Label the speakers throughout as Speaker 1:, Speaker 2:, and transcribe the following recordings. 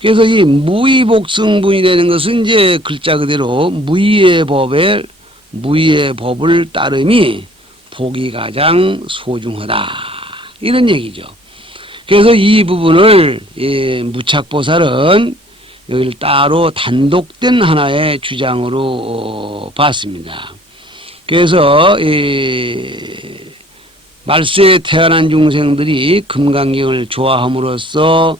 Speaker 1: 그래서 이 무의복승분이라는 것은 이제 글자 그대로 무의의 법에 무의의 법을 따름이 복이 가장 소중하다 이런 얘기죠. 그래서 이 부분을 예, 무착보살은 여기를 따로 단독된 하나의 주장으로 어, 봤습니다. 그래서 이 말세에 태어난 중생들이 금강경을 좋아함으로써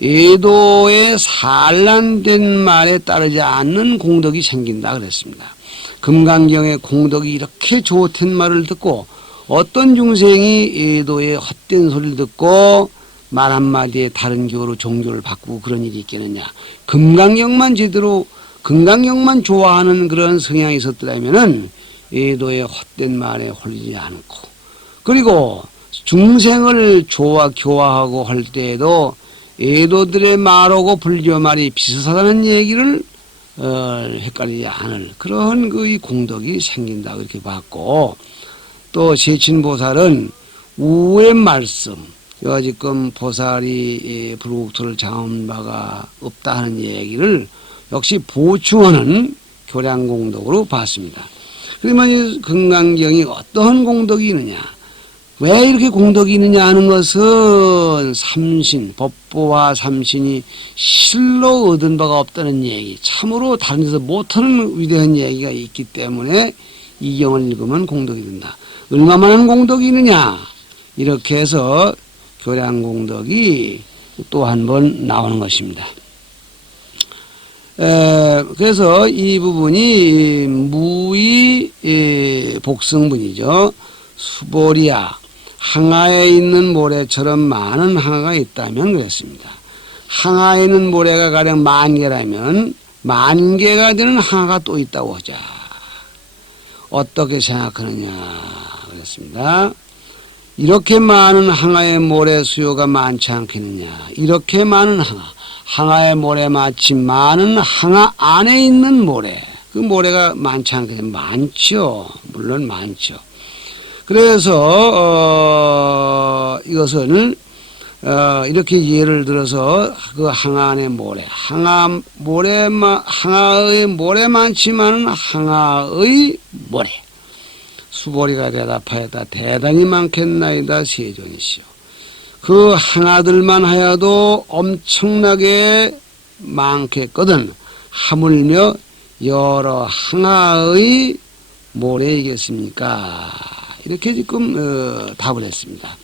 Speaker 1: 예도의 산란된 말에 따르지 않는 공덕이 생긴다 그랬습니다. 금강경의 공덕이 이렇게 좋된 말을 듣고 어떤 중생이 예도의 헛된 소리를 듣고 말 한마디에 다른 교로 종교를 바꾸고 그런 일이 있겠느냐. 금강경만 제대로 금강경만 좋아하는 그런 성향이 있었더라면은 예도의 헛된 말에 홀리지 않고 그리고 중생을 좋아 교화하고 할 때에도 예도들의 말하고 불교 말이 비슷하다는 얘기를 어, 헷갈리지 않을 그런 그의 공덕이 생긴다 그렇게 봤고 또 세친보살은 우의 말씀 여 지금 보살이 이 불국토를 장한 바가 없다 하는 얘기를 역시 보충하는 교량 공덕으로 봤습니다. 그러면 이 금강경이 어떠한 공덕이 있느냐 왜 이렇게 공덕이 있느냐 하는 것은 삼신, 법보와 삼신이 실로 얻은 바가 없다는 얘기, 참으로 다른 데서 못하는 위대한 얘기가 있기 때문에 이 경을 읽으면 공덕이 된다. 얼마만한 공덕이 있느냐? 이렇게 해서 교량 공덕이 또 한 번 나오는 것입니다. 에, 그래서 이 부분이 무의 에, 복승분이죠. 수보리야 항아에 있는 모래처럼 많은 항아가 있다면 그랬습니다. 항아에 있는 모래가 가령 만 개라면 만 개가 되는 항아가 또 있다고 하자. 어떻게 생각하느냐 그랬습니다. 이렇게 많은 항아의 모래 수요가 많지 않겠느냐. 이렇게 많은 항아. 항아의 모래 마치 많은 항아 안에 있는 모래. 그 모래가 많지 않겠냐. 많죠. 물론 많죠. 그래서 어, 이것을 어, 이렇게 예를 들어서 그 항아안의 모래, 항아 모래만 항아의 모래만치만은 항아의 모래. 수보리가 대답하였다. 대단히 많겠나이다 세존이시오. 그 항아들만 하여도 엄청나게 많겠거든. 하물며 여러 항아의 모래이겠습니까? 이렇게 지금 어, 답을 했습니다.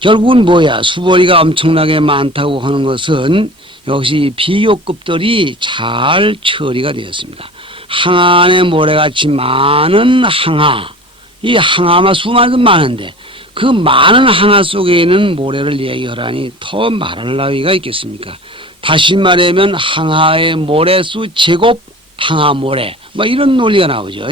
Speaker 1: 결국은 뭐야? 수보리가 엄청나게 많다고 하는 것은 역시 비교급들이 잘 처리가 되었습니다. 항아 안에 모래같이 많은 항아, 이 항아마 수많은 많은데 그 많은 항아 속에 있는 모래를 얘기하라니 더 말할 나위가 있겠습니까? 다시 말하면 항아의 모래수 제곱 항아 모래, 뭐 이런 논리가 나오죠.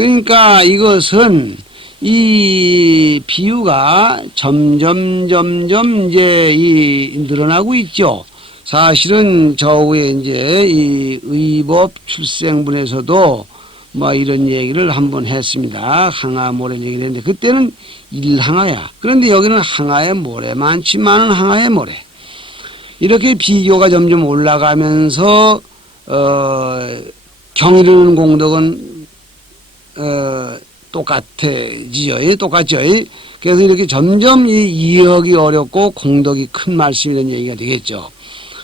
Speaker 1: 그러니까 이것은 이 비유가 점점 점점 이제 이 늘어나고 있죠. 사실은 저 후에 이제 이 의법 출생분에서도 뭐 이런 얘기를 한번 했습니다. 항아 모래 얘기를 했는데 그때는 일항아야. 그런데 여기는 항아의 모래 많지만은 항아의 모래. 이렇게 비교가 점점 올라가면서 어 경이르는 공덕은 어 똑같아지요. 똑같죠. 그래서 이렇게 점점 이 이해하기 어렵고 공덕이 큰 말씀이라는 얘기가 되겠죠.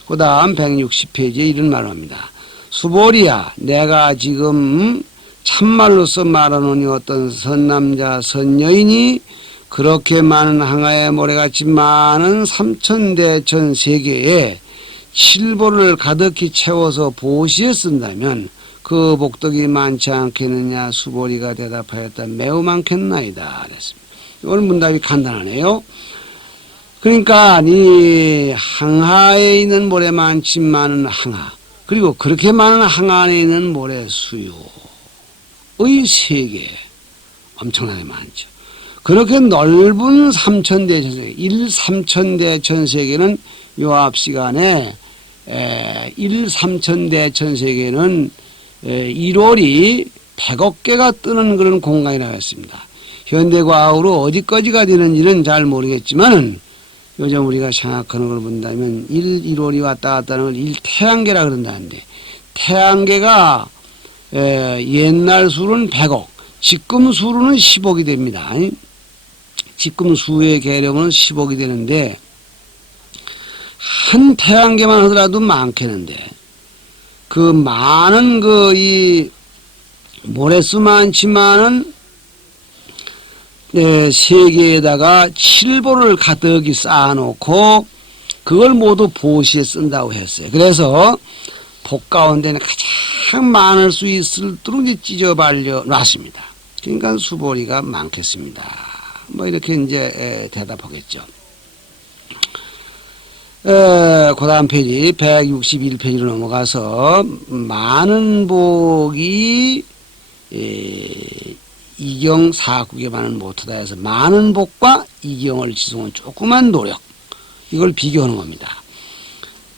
Speaker 1: 그 다음 160페이지에 이런 말을 합니다. 수보리야, 내가 지금 참말로서 말하노니 어떤 선남자, 선여인이 그렇게 많은 항아의 모래같이 많은 삼천대천 세계에 칠보를 가득히 채워서 보시에 쓴다면 그 복덕이 많지 않겠느냐 수보리가 대답하였다 매우 많겠나이다 그랬습니다. 이건 문답이 간단하네요. 그러니까 이 항하에 있는 모래 많지 많은 항하 그리고 그렇게 많은 항하 안에 있는 모래 수요의 세계 엄청나게 많죠. 그렇게 넓은 삼천대천 세계, 일 삼천대천 세계는 요앞 시간에 일 삼천대천 세계는 1월이 100억 개가 뜨는 그런 공간이라고 했습니다. 현대 과학으로 어디까지가 되는지는 잘 모르겠지만은 요즘 우리가 생각하는 걸 본다면 일 1월이 왔다 갔다 하는 걸 일태양계라 그런다는데 태양계가 에, 옛날 수로는 100억, 지금 수로는 10억이 됩니다. 지금 수의 계량은 10억이 되는데 한 태양계만 하더라도 많겠는데 그 많은 그 이 모래수 많지만은 네, 세계에다가 칠보를 가득히 쌓아놓고 그걸 모두 보시에 쓴다고 했어요. 그래서 복 가운데는 가장 많을 수 있도록 이제 찢어 발려 놨습니다. 그러니까 수보리가 많겠습니다. 뭐 이렇게 이제 에, 대답하겠죠. 에, 그 다음 페이지 161페이지로 넘어가서 많은 복이 에, 이경 사국에만은 못하다 해서 많은 복과 이경을 지송한 조그만 노력 이걸 비교하는 겁니다.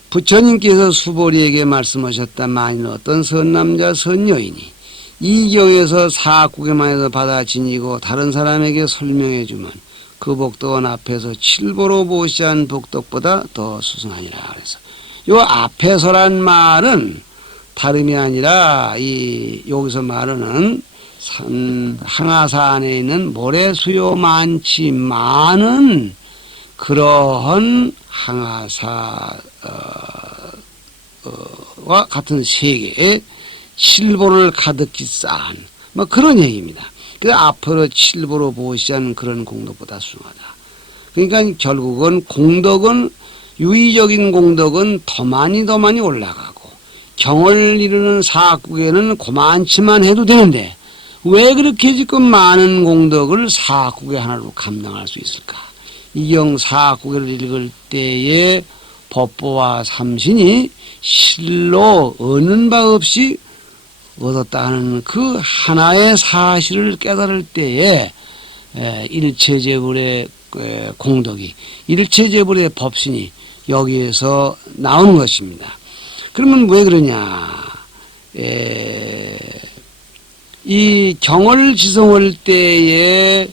Speaker 1: 부처님께서 수보리에게 말씀하셨다 만일 어떤 선남자 선여인이 이경에서 사국에만해서 받아 지니고 다른 사람에게 설명해 주면 그 복덕은 앞에서 칠보로 보시한 복덕보다 더 수승하니라 그래서 요 앞에서란 말은 다름이 아니라 이 여기서 말하는 산 항아사 안에 있는 모래 수요 많지 많은 그러한 항아사 어, 와 같은 세계에 칠보를 가득히 쌓은 뭐 그런 얘기입니다. 그 앞으로 칠보로 보시한 그런 공덕보다 수하다. 그러니까 결국은 공덕은 유의적인 공덕은 더 많이 더 많이 올라가고 경을 이루는 사국에는 고만치만 해도 되는데 왜 그렇게 지금 많은 공덕을 사국에 하나로 감당할 수 있을까? 이경 사국을 읽을 때에 법보와 삼신이 실로 어는 바 없이 얻었다는 그 하나의 사실을 깨달을 때에 에, 공덕이 일체재불의 법신이 여기에서 나오는 것입니다. 그러면 왜 그러냐? 에, 이 경을 지성할 때에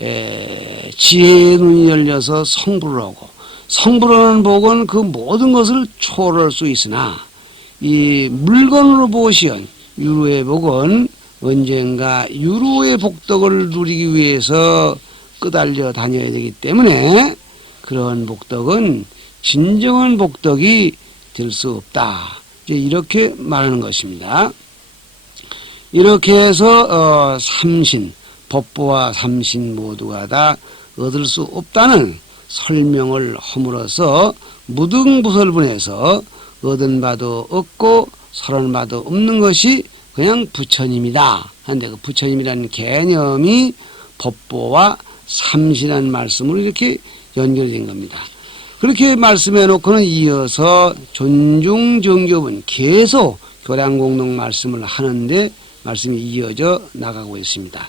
Speaker 1: 에, 지혜의 눈이 열려서 성불을 하고 성불하는 복은 그 모든 것을 초월할 수 있으나 이 물건으로 보시온 유루의 복은 언젠가 유루의 복덕을 누리기 위해서 끄달려 다녀야 되기 때문에 그런 복덕은 진정한 복덕이 될 수 없다. 이제 이렇게 말하는 것입니다. 이렇게 해서 어, 삼신, 법보와 삼신 모두가 다 얻을 수 없다는 설명을 허물어서 무등부설분해서 얻은 바도 없고 설한 바도 없는 것이 그냥 부처님이다. 한데 그 부처님이라는 개념이 법보와 삼신한 말씀으로 이렇게 연결된 겁니다. 그렇게 말씀해 놓고는 이어서 존중 정교분 계속 교량공동 말씀을 하는데 말씀이 이어져 나가고 있습니다.